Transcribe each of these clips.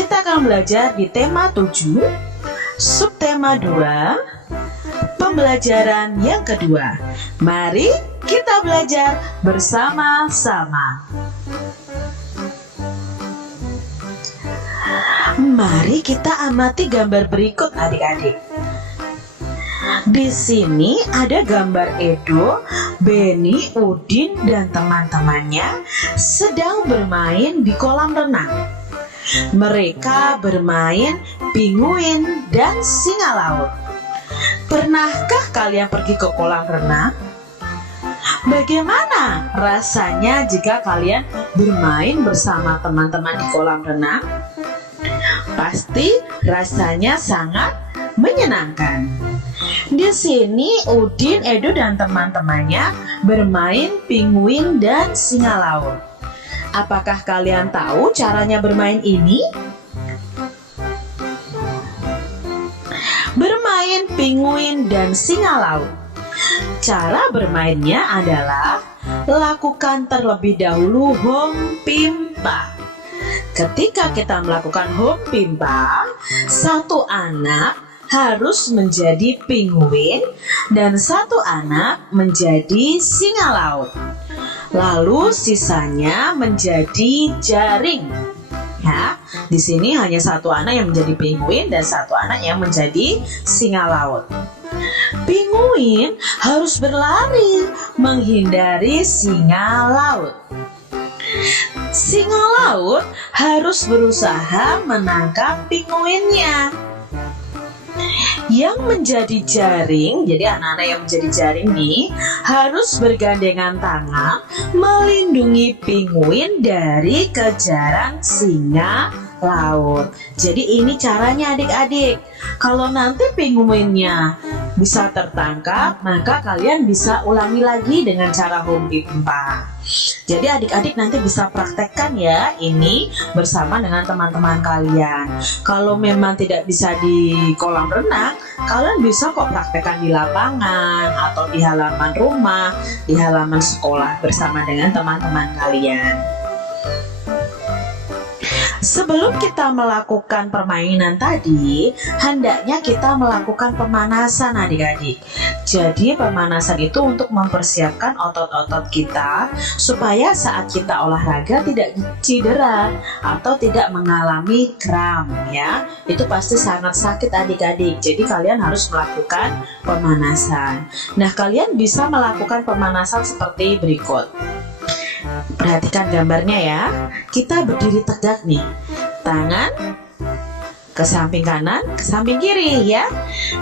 kita akan belajar di tema 7, subtema 2, pembelajaran yang kedua. Mari kita belajar bersama-sama. Mari kita amati gambar berikut adik-adik. Di sini ada gambar Edo, Beni, Udin, dan teman-temannya sedang bermain di kolam renang. Mereka bermain pinguin dan singa laut. Pernahkah kalian pergi ke kolam renang? Bagaimana rasanya jika kalian bermain bersama teman-teman di kolam renang? Pasti rasanya sangat menyenangkan. Di sini Udin, Edo, dan teman-temannya bermain pinguin dan singa laut. Apakah kalian tahu caranya bermain ini? Bermain pinguin dan singa laut. Cara bermainnya adalah lakukan terlebih dahulu home pimpa. Ketika kita melakukan home pimpa, satu anak harus menjadi pinguin dan satu anak menjadi singa laut. Lalu sisanya menjadi jaring. Ya, di sini hanya satu anak yang menjadi pinguin dan satu anak yang menjadi singa laut. Pinguin harus berlari menghindari singa laut. Singa laut harus berusaha menangkap pinguinnya. Yang menjadi jaring, jadi anak-anak yang menjadi jaring nih harus bergandengan tangan melindungi pinguin dari kejaran singa laut. Jadi ini caranya adik-adik. Kalau nanti pinguinnya bisa tertangkap, maka kalian bisa ulangi lagi dengan cara home pimpa. Jadi adik-adik nanti bisa praktekkan ya ini bersama dengan teman-teman kalian. Kalau memang tidak bisa di kolam renang, kalian bisa kok praktekkan di lapangan atau di halaman rumah, di halaman sekolah bersama dengan teman-teman kalian. Sebelum kita melakukan permainan tadi, hendaknya kita melakukan pemanasan adik-adik. Jadi pemanasan itu untuk mempersiapkan otot-otot kita supaya saat kita olahraga tidak cedera atau tidak mengalami kram ya. Itu pasti sangat sakit adik-adik. Jadi kalian harus melakukan pemanasan. Nah, kalian bisa melakukan pemanasan seperti berikut. Perhatikan gambarnya ya. Kita berdiri tegak nih. Tangan ke samping kanan, ke samping kiri ya.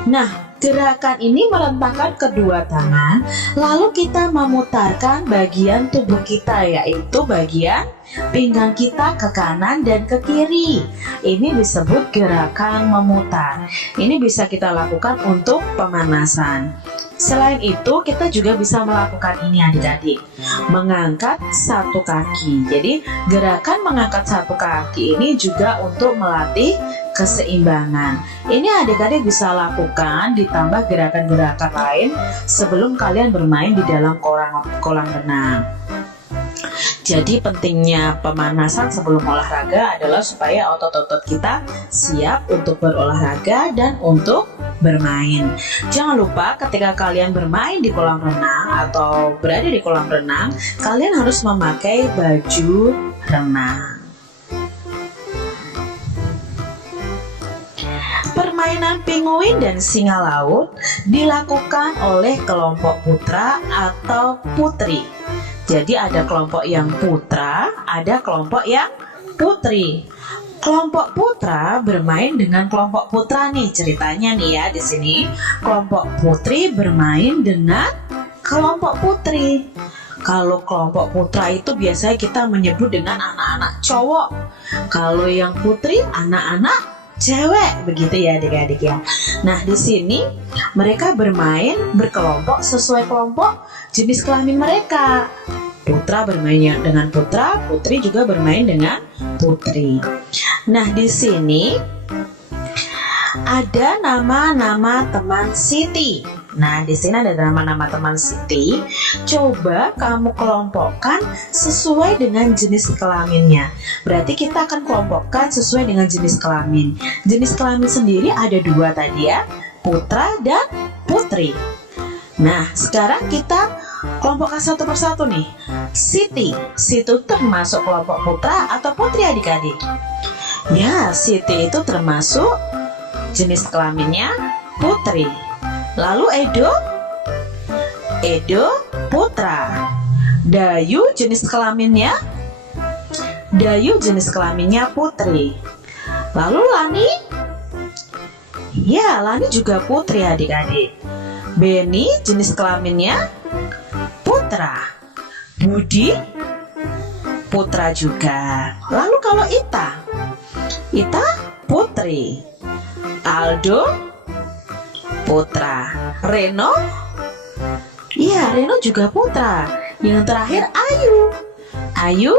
Nah, gerakan ini merentangkan kedua tangan, lalu kita memutarkan bagian tubuh kita, yaitu bagian pinggang kita ke kanan dan ke kiri. Ini disebut gerakan memutar. Ini bisa kita lakukan untuk pemanasan. Selain itu, kita juga bisa melakukan ini adik-adik, mengangkat satu kaki. Jadi gerakan mengangkat satu kaki ini juga untuk melatih keseimbangan. Ini adik-adik bisa lakukan ditambah gerakan-gerakan lain sebelum kalian bermain di dalam kolam renang. Jadi pentingnya pemanasan sebelum olahraga adalah supaya otot-otot kita siap untuk berolahraga dan untuk bermain. Jangan lupa ketika kalian bermain di kolam renang atau berada di kolam renang, kalian harus memakai baju renang. Permainan pinguin dan singa laut dilakukan oleh kelompok putra atau putri. Jadi ada kelompok yang putra, ada kelompok yang putri. Kelompok putra bermain dengan kelompok putra nih ceritanya nih ya di sini. Kelompok putri bermain dengan kelompok putri. Kalau kelompok putra itu biasanya kita menyebut dengan anak-anak cowok. Kalau yang putri anak-anak cewek, begitu ya adik-adik ya. Nah, di sini mereka bermain berkelompok sesuai kelompok jenis kelamin mereka. Putra bermain dengan putra, putri juga bermain dengan putri. Nah, di sini ada nama-nama teman Siti. Nah, di sini ada nama-nama teman Siti. Coba kamu kelompokkan sesuai dengan jenis kelaminnya. Berarti kita akan kelompokkan sesuai dengan jenis kelamin. Jenis kelamin sendiri ada 2 tadi ya, putra dan putri. Nah, sekarang kita kelompokkan satu persatu nih. Siti termasuk kelompok putra atau putri adik-adik? Ya, Siti itu termasuk jenis kelaminnya putri. Lalu Edo putra. Dayu jenis kelaminnya putri. Lalu Lani? Ya, Lani juga putri adik-adik. Beni jenis kelaminnya putra. Budi putra juga. Lalu kalau Ita putri. Aldo putra. Reno? Iya, Reno juga putra. Yang terakhir Ayu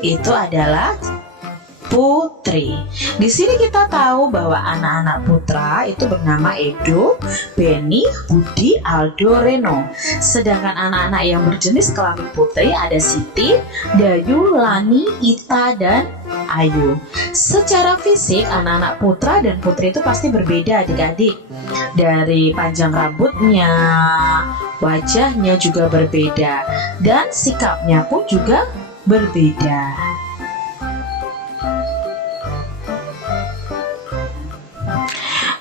itu adalah putri. Di sini kita tahu bahwa anak-anak putra itu bernama Edo, Beni, Budi, Aldo, Reno. Sedangkan anak-anak yang berjenis kelamin putri ada Siti, Dayu, Lani, Ita, dan Ayu. Secara fisik anak-anak putra dan putri itu pasti berbeda adik-adik. Dari panjang rambutnya, wajahnya juga berbeda, dan sikapnya pun juga berbeda.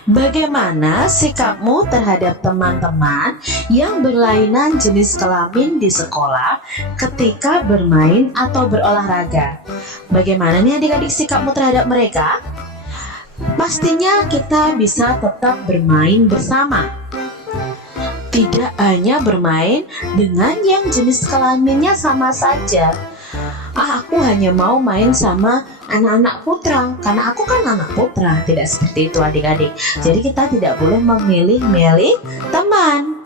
Bagaimana sikapmu terhadap teman-teman yang berlainan jenis kelamin di sekolah ketika bermain atau berolahraga? Bagaimana nih adik-adik sikapmu terhadap mereka? Pastinya kita bisa tetap bermain bersama. Tidak hanya bermain dengan yang jenis kelaminnya sama saja. Aku hanya mau main sama anak-anak putra karena aku kan anak putra. Tidak seperti itu adik-adik. Jadi kita tidak boleh memilih-milih teman.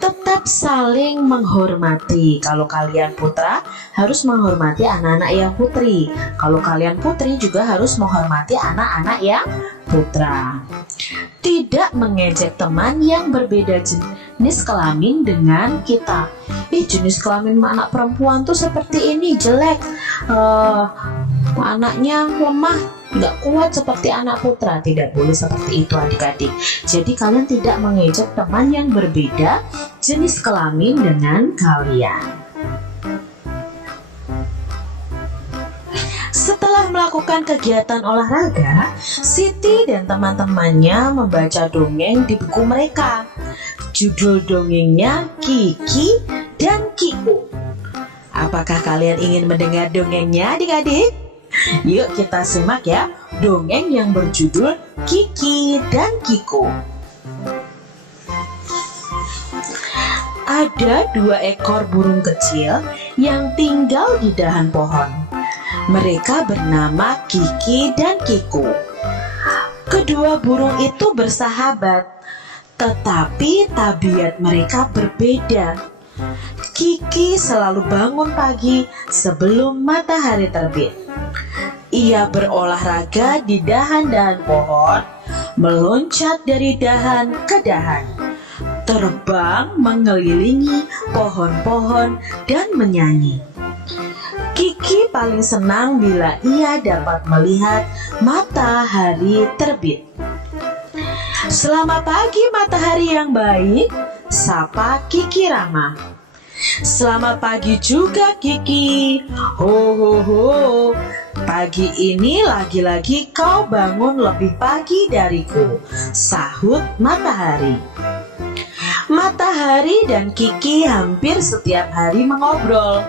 Tetap saling menghormati. Kalau kalian putra harus menghormati anak-anak yang putri. Kalau kalian putri juga harus menghormati anak-anak yang putra. Tidak mengejek teman yang berbeda jenis kelamin dengan kita. Jenis kelamin anak perempuan tuh seperti ini, jelek, anaknya lemah, nggak kuat seperti anak putra. Tidak boleh seperti itu adik-adik. Jadi kalian tidak mengejek teman yang berbeda jenis kelamin dengan kalian. Setelah melakukan kegiatan olahraga, Siti dan teman-temannya membaca dongeng di buku mereka. Judul dongengnya Kiki dan Kiku. Apakah kalian ingin mendengar dongengnya adik-adik? Yuk kita simak ya, dongeng yang berjudul Kiki dan Kiku. Ada 2 ekor burung kecil yang tinggal di dahan pohon. Mereka bernama Kiki dan Kiku. Kedua burung itu bersahabat, tetapi tabiat mereka berbeda. Kiki selalu bangun pagi sebelum matahari terbit. Ia berolahraga di dahan-dahan pohon, meloncat dari dahan ke dahan, terbang mengelilingi pohon-pohon dan menyanyi. Kiki paling senang bila ia dapat melihat matahari terbit. Selamat pagi matahari yang baik, sapa Kiki ramah. Selamat pagi juga Kiki. Ho ho ho. Pagi ini lagi-lagi kau bangun lebih pagi dariku, sahut matahari. Matahari dan Kiki hampir setiap hari mengobrol.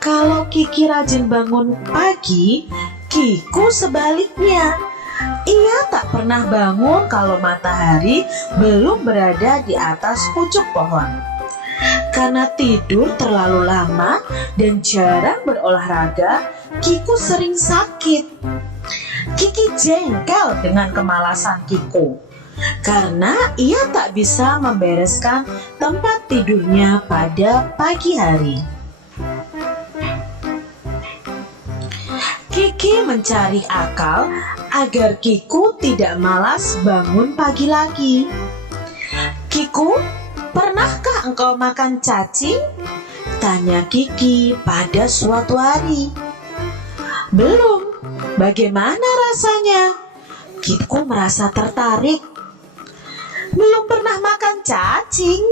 Kalau Kiki rajin bangun pagi, Kiku sebaliknya. Ia tak pernah bangun kalau matahari belum berada di atas pucuk pohon. Karena tidur terlalu lama dan jarang berolahraga, Kiku sering sakit. Kiki jengkel dengan kemalasan Kiku karena ia tak bisa membereskan tempat tidurnya pada pagi hari. Kiki mencari akal agar Kiku tidak malas bangun pagi lagi. Kiku, pernahkah engkau makan cacing? Tanya Kiki pada suatu hari. Belum. Bagaimana rasanya? Kiku merasa tertarik. Belum pernah makan cacing?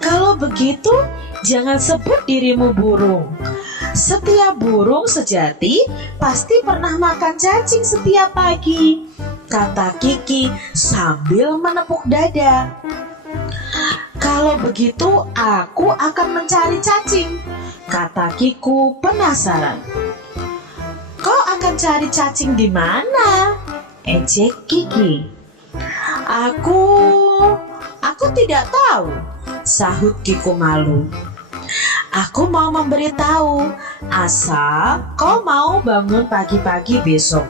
Kalau begitu, jangan sebut dirimu burung. Setiap burung sejati pasti pernah makan cacing setiap pagi, kata Kiki sambil menepuk dada. Kalau begitu, aku akan mencari cacing, kata Kiku penasaran. Kau akan cari cacing di mana? Ejek Kiki. Aku tidak tahu, sahut Kiku malu. Aku mau memberitahu, asal kau mau bangun pagi-pagi besok,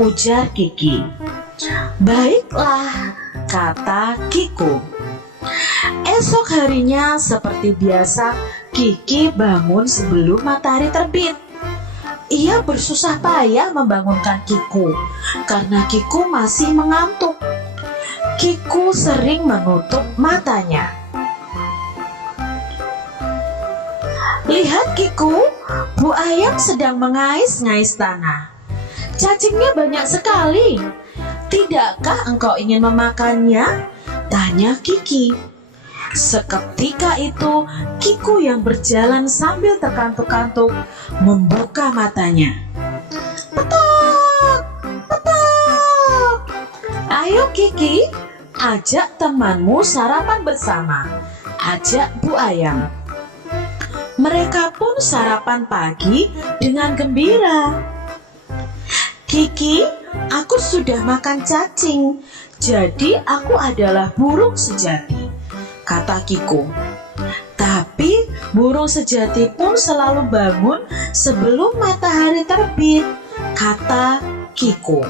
ujar Kiki. Baiklah, kata Kiku. Esok harinya seperti biasa, Kiki bangun sebelum matahari terbit. Ia bersusah payah membangunkan Kiku karena Kiku masih mengantuk. Kiku sering menutup matanya. Lihat Kiku, Bu Ayam sedang mengais-ngais tanah. Cacingnya banyak sekali. Tidakkah engkau ingin memakannya? Tanya Kiki. Seketika itu, Kiku yang berjalan sambil terkantuk-kantuk membuka matanya. Petok! Petok! Ayo Kiki, ajak temanmu sarapan bersama, ajak Bu Ayam. Mereka pun sarapan pagi dengan gembira. Kiki, aku sudah makan cacing, jadi aku adalah burung sejati, kata Kiku. Tapi burung sejati pun selalu bangun sebelum matahari terbit, kata Kiku.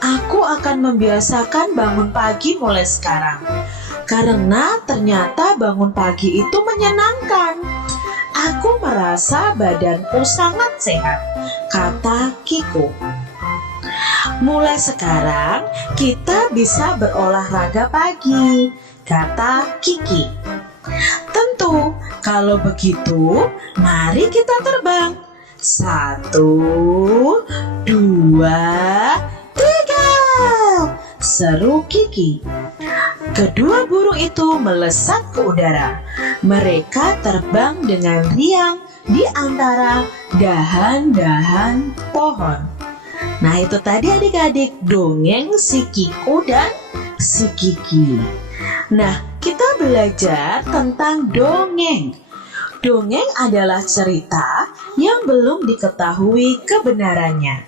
Aku akan membiasakan bangun pagi mulai sekarang, karena ternyata bangun pagi itu menyenangkan. Aku merasa badanku sangat sehat, kata Kiku. Mulai sekarang kita bisa berolahraga pagi, kata Kiki. Tentu, kalau begitu mari kita terbang. 1, 2, 3, seru Kiki. Kedua burung itu melesat ke udara. Mereka terbang dengan riang di antara dahan-dahan pohon. Nah, itu tadi adik-adik dongeng si Kiku dan si Kiki. Nah, kita belajar tentang dongeng. Dongeng adalah cerita yang belum diketahui kebenarannya.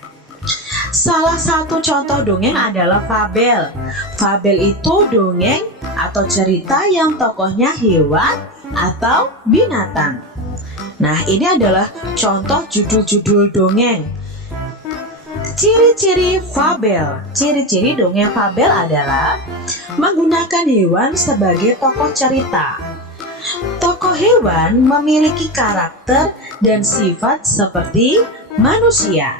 Salah satu contoh dongeng adalah fabel. Fabel itu dongeng atau cerita yang tokohnya hewan atau binatang. Nah, ini adalah contoh judul-judul dongeng. Ciri-ciri fabel. Ciri-ciri dongeng fabel adalah menggunakan hewan sebagai tokoh cerita. Tokoh hewan memiliki karakter dan sifat seperti manusia.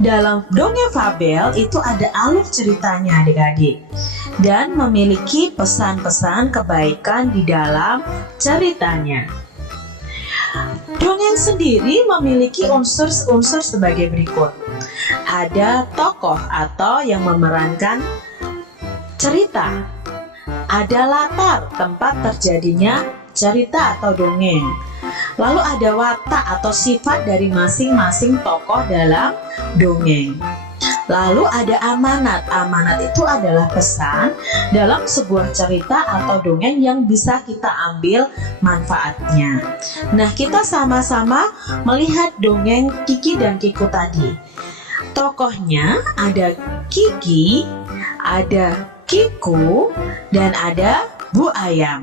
Dalam dongeng fabel itu ada alur ceritanya adik-adik, dan memiliki pesan-pesan kebaikan di dalam ceritanya. Dongeng sendiri memiliki unsur-unsur sebagai berikut. Ada tokoh atau yang memerankan cerita. Ada latar tempat terjadinya cerita atau dongeng. Lalu ada watak atau sifat dari masing-masing tokoh dalam dongeng. Lalu ada amanat. Amanat itu adalah pesan dalam sebuah cerita atau dongeng yang bisa kita ambil manfaatnya. Nah, kita sama-sama melihat dongeng Kiki dan Kiku tadi. Tokohnya ada Kiki, ada Kiku, dan ada Bu Ayam.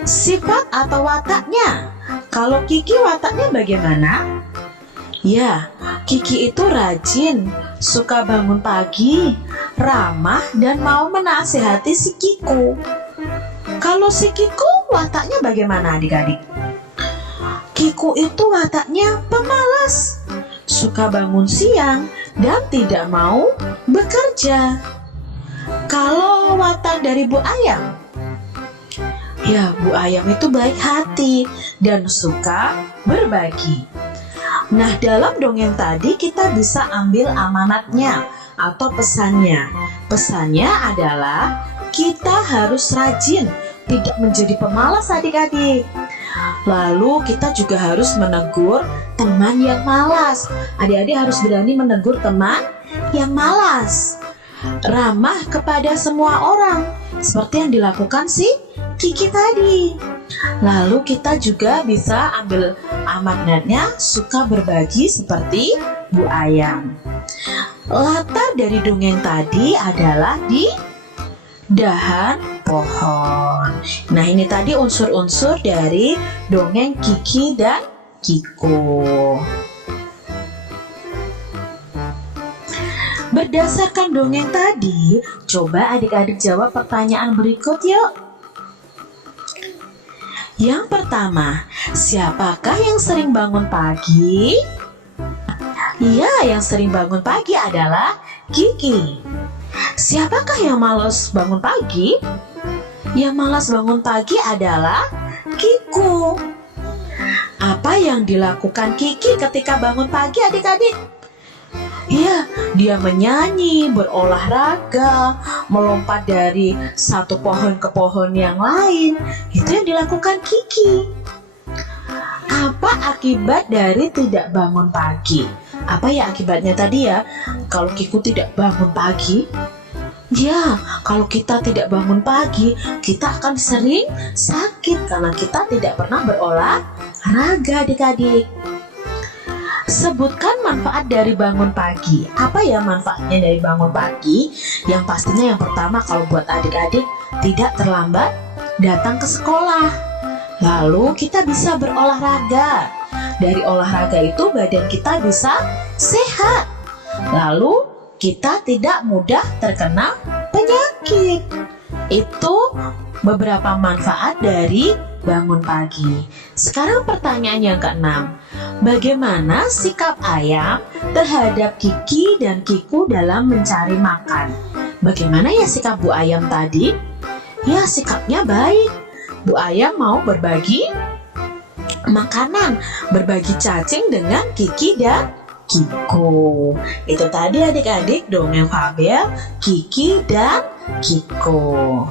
Sifat atau wataknya, kalau Kiki wataknya bagaimana? Ya, Kiki itu rajin, suka bangun pagi, ramah, dan mau menasehati si Kiku. Kalau si Kiku wataknya bagaimana adik-adik? Kiku itu wataknya pemalas, suka bangun siang dan tidak mau bekerja. Kalau watak dari Bu Ayam, ya Bu Ayam itu baik hati dan suka berbagi. Nah, dalam dongeng tadi kita bisa ambil amanatnya atau pesannya. Pesannya adalah kita harus rajin, tidak menjadi pemalas adik-adik. Lalu kita juga harus menegur teman yang malas. Adik-adik harus berani menegur teman yang malas. Ramah kepada semua orang, seperti yang dilakukan si Kiki tadi. Lalu kita juga bisa ambil amanatnya suka berbagi seperti Bu Ayam. Latar dari dongeng tadi adalah di dahan pohon. Nah, ini tadi unsur-unsur dari dongeng Kiki dan Kiko. Berdasarkan dongeng tadi, coba adik-adik jawab pertanyaan berikut yuk. Yang pertama, siapakah yang sering bangun pagi? Ya, yang sering bangun pagi adalah Kiki. Siapakah yang malas bangun pagi? Yang malas bangun pagi adalah Kiko. Apa yang dilakukan Kiki ketika bangun pagi adik-adik? Ya, dia menyanyi, berolahraga, melompat dari satu pohon ke pohon yang lain. Itu yang dilakukan Kiki. Apa akibat dari tidak bangun pagi? Apa ya akibatnya tadi ya? Kalau Kiku tidak bangun pagi? Ya, kalau kita tidak bangun pagi, kita akan sering sakit karena kita tidak pernah berolahraga adik-adik. Sebutkan manfaat dari bangun pagi. Apa ya manfaatnya dari bangun pagi? Yang pastinya yang pertama kalau buat adik-adik tidak terlambat datang ke sekolah. Lalu kita bisa berolahraga. Dari olahraga itu badan kita bisa sehat. Lalu kita tidak mudah terkena penyakit. Itu beberapa manfaat dari bangun pagi. Sekarang pertanyaan yang keenam. Bagaimana sikap ayam terhadap Kiki dan Kiku dalam mencari makan? Bagaimana ya sikap Bu Ayam tadi? Ya, sikapnya baik. Bu Ayam mau berbagi makanan, berbagi cacing dengan Kiki dan Kiko. Itu tadi adik-adik dongeng fabel Kiki dan Kiko.